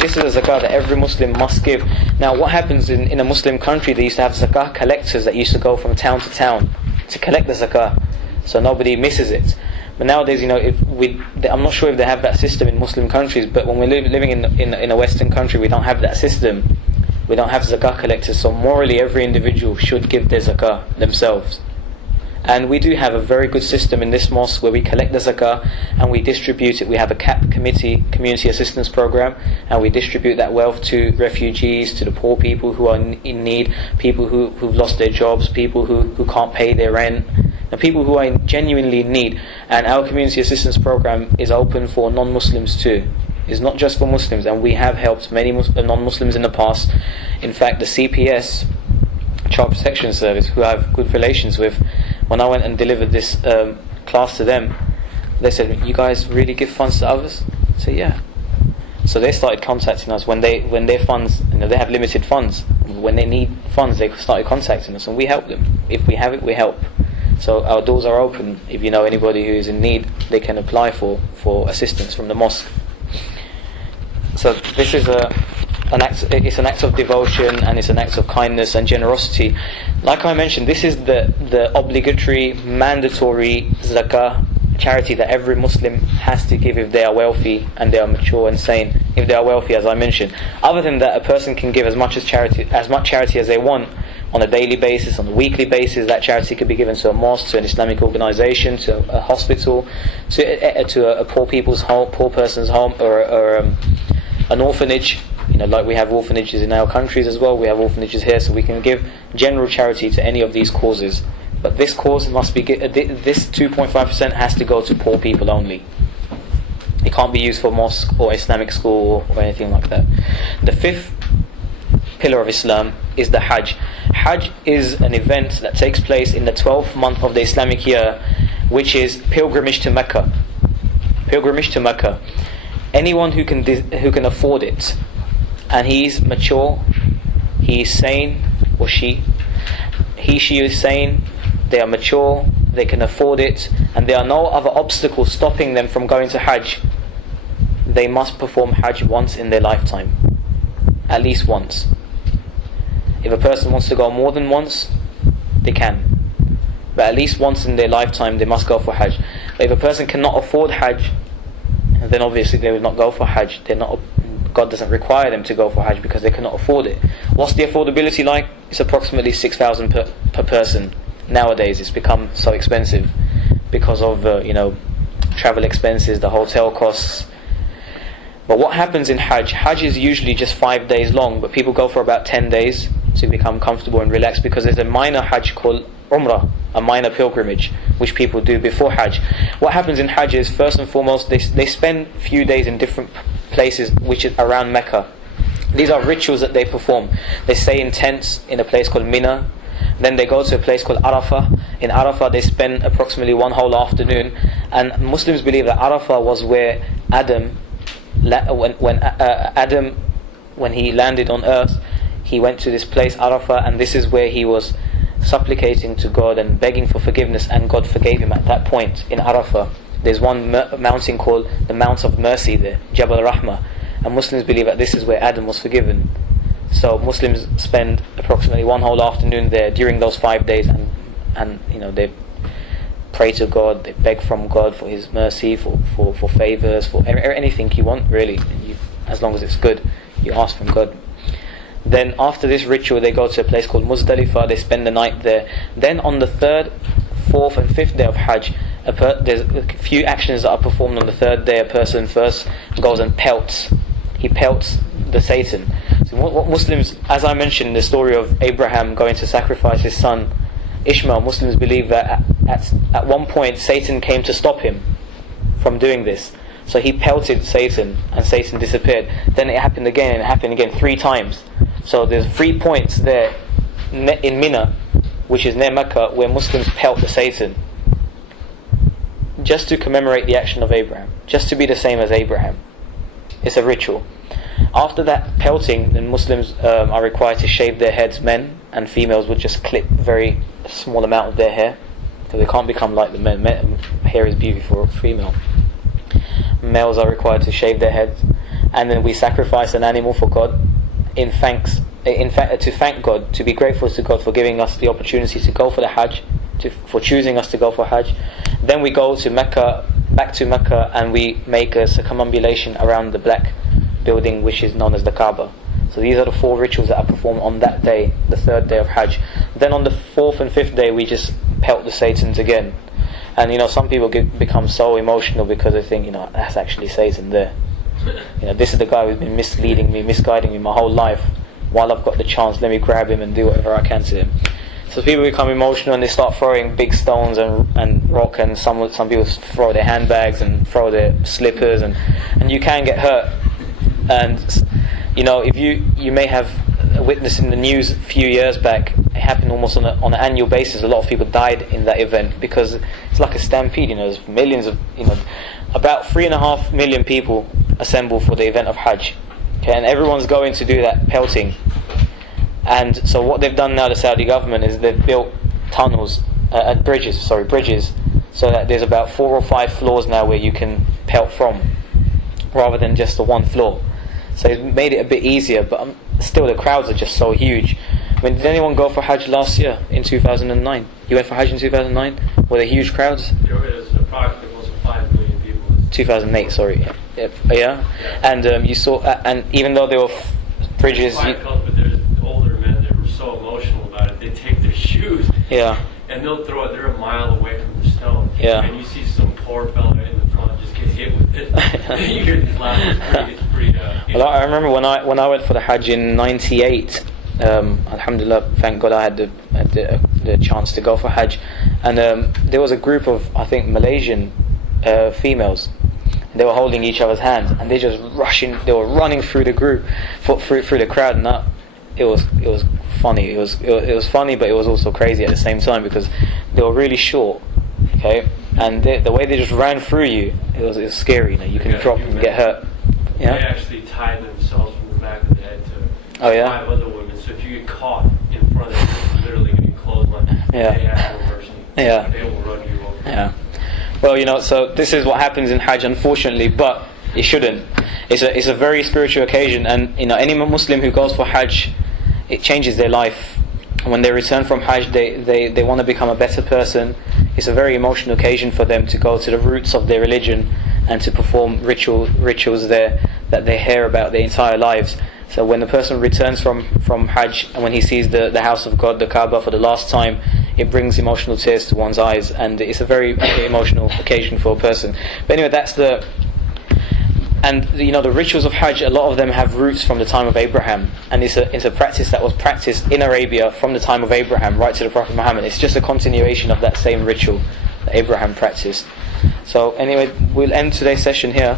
this is a zakah that every Muslim must give. Now what happens in a Muslim country, they used to have zakah collectors that used to go from town to town to collect the zakah, so nobody misses it. But nowadays, I'm not sure if they have that system in Muslim countries, but when we're living in a Western country, we don't have that system. We don't have zakah collectors, so morally every individual should give their zakah themselves. And we do have a very good system in this mosque where we collect the zakah and we distribute it. We have a CAP committee, community assistance program, and we distribute that wealth to refugees, to the poor people who are in need, people who've lost their jobs, people who can't pay their rent, and people who are genuinely in need. And our community assistance program is open for non-Muslims too. It's not just for Muslims, and we have helped many non-Muslims in the past. In fact, the CPS, Child Protection Service, who I have good relations with, when I went and delivered this class to them, they said, "You guys really give funds to others?" I said, "Yeah." So they started contacting us when their funds, they have limited funds. When they need funds, they started contacting us, and we help them. If we have it, we help. So our doors are open. If you know anybody who is in need, they can apply for assistance from the mosque. So this is it's an act of devotion, and it's an act of kindness and generosity. Like I mentioned, this is the obligatory, mandatory zakah charity that every Muslim has to give if they are wealthy and they are mature and sane. If they are wealthy, as I mentioned. Other than that, a person can give as much charity as they want on a daily basis, on a weekly basis. That charity could be given to a mosque, to an Islamic organisation, to a hospital, to a poor people's home, poor person's home, or an orphanage. Like we have orphanages in our countries as well. We have orphanages here, so we can give general charity to any of these causes. But this cause must be this 2.5% has to go to poor people only. It can't be used for mosque or Islamic school or anything like that. The fifth pillar of Islam is the Hajj. Hajj is an event that takes place in the 12th month of the Islamic year, which is pilgrimage to Mecca. Pilgrimage to Mecca. Anyone who can afford it, and he's mature, he is sane, or she is sane, they are mature, they can afford it, and there are no other obstacles stopping them from going to Hajj, they must perform Hajj once in their lifetime. At least once. If a person wants to go more than once, they can. But at least once in their lifetime they must go for Hajj. But if a person cannot afford Hajj, then obviously they will not go for Hajj. God doesn't require them to go for Hajj because they cannot afford it. What's the affordability like? It's approximately 6,000 per person. Nowadays it's become so expensive because of travel expenses, the hotel costs. But what happens in Hajj? Hajj is usually just 5 days long, but people go for about 10 days to become comfortable and relaxed, because there's a minor Hajj called Umrah, a minor pilgrimage, which people do before Hajj. What happens in Hajj is, first and foremost, they spend a few days in different places which is around Mecca. These are rituals that they perform. They stay in tents in a place called Mina. Then they go to a place called Arafah. In Arafah they spend approximately one whole afternoon. And Muslims believe that Arafah was where Adam, when he landed on earth, he went to this place Arafah, and this is where he was supplicating to God and begging for forgiveness, and God forgave him at that point in Arafah. There's one mountain called the Mount of Mercy there, Jabal Rahmah, and Muslims believe that this is where Adam was forgiven. So Muslims spend approximately one whole afternoon there during those 5 days, and they pray to God, they beg from God for His mercy, for favours, for anything you want really, as long as it's good, you ask from God. Then after this ritual they go to a place called Muzdalifah, they spend the night there. Then on the 3rd, 4th and 5th day of Hajj, there's a few actions that are performed on the 3rd day. A person first goes and pelts the Satan. So what Muslims, as I mentioned, the story of Abraham going to sacrifice his son Ishmael, Muslims believe that at one point Satan came to stop him from doing this. So he pelted Satan and Satan disappeared. Then it happened again, and it happened again 3 times. So there's 3 points there in Mina, which is near Mecca, where Muslims pelt the Satan, just to commemorate the action of Abraham, just to be the same as Abraham. It's a ritual. After that pelting, then Muslims are required to shave their heads. Men and females would just clip very small amount of their hair, so they can't become like the men. Hair is beauty for a female. Males are required to shave their heads. and then we sacrifice an animal for God in thanks, in fact, to thank God, to be grateful to God for giving us the opportunity to go for the Hajj, for choosing us to go for Hajj. Then we go to Mecca, back to Mecca, and we make a circumambulation around the black building which is known as the Kaaba. So these are the 4 rituals that are performed on that day, the 3rd day of Hajj. Then on the 4th and 5th day we just pelt the Satans again. And some people become so emotional because they think, that's actually Satan there. This is the guy who's been misleading me, misguiding me my whole life. While I've got the chance, let me grab him and do whatever I can to him. So people become emotional and they start throwing big stones and rock, and some people throw their handbags and throw their slippers, and you can get hurt. And if you may have witnessed in the news a few years back, it happened almost on an annual basis. A lot of people died in that event because it's like a stampede. There's millions of about 3.5 million people assemble for the event of Hajj. Okay, and everyone's going to do that pelting. And so what they've done now, the Saudi government, is they've built tunnels, bridges, so that there's about 4 or 5 floors now where you can pelt from, rather than just the one floor. So it's made it a bit easier, but still the crowds are just so huge. Did anyone go for Hajj last year, in 2009? You went for Hajj in 2009? Were there huge crowds? There was approximately almost 5 million people. 2008, sorry. Yeah. And you saw, and even though there were bridges... But there's older men that were so emotional about it, they take their shoes and they'll throw it. They're a mile away from the stone. Yeah. And you see some poor fella in the front just get hit with it. You hear these laughs. It's pretty well, I remember when I went for the Hajj in '98. Alhamdulillah, thank God I had the chance to go for Hajj, and there was a group of, I think, Malaysian females. They were holding each other's hands, and they were running through the group, through the crowd, and it was funny. It was funny, but it was also crazy at the same time, because they were really short, okay, and the way they just ran through you, it was scary. You can drop and get hurt. They actually tied themselves from the back of the head to 5 other women. So if you get caught in front of them, you're literally getting clotheslined. They have no mercy. They will run you over. Yeah. Well, so this is what happens in Hajj, unfortunately, but it shouldn't. It's a very spiritual occasion, and any Muslim who goes for Hajj, it changes their life. When they return from Hajj, they want to become a better person. It's a very emotional occasion for them to go to the roots of their religion and to perform rituals there that they hear about their entire lives. So when the person returns from Hajj, and when he sees the house of God, the Kaaba, for the last time, it brings emotional tears to one's eyes, and it's a very emotional occasion for a person. But anyway, that's the rituals of Hajj. A lot of them have roots from the time of Abraham, and it's a practice that was practiced in Arabia from the time of Abraham right to the Prophet Muhammad. It's just a continuation of that same ritual that Abraham practiced. So anyway, we'll end today's session here.